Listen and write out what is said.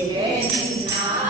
Amen.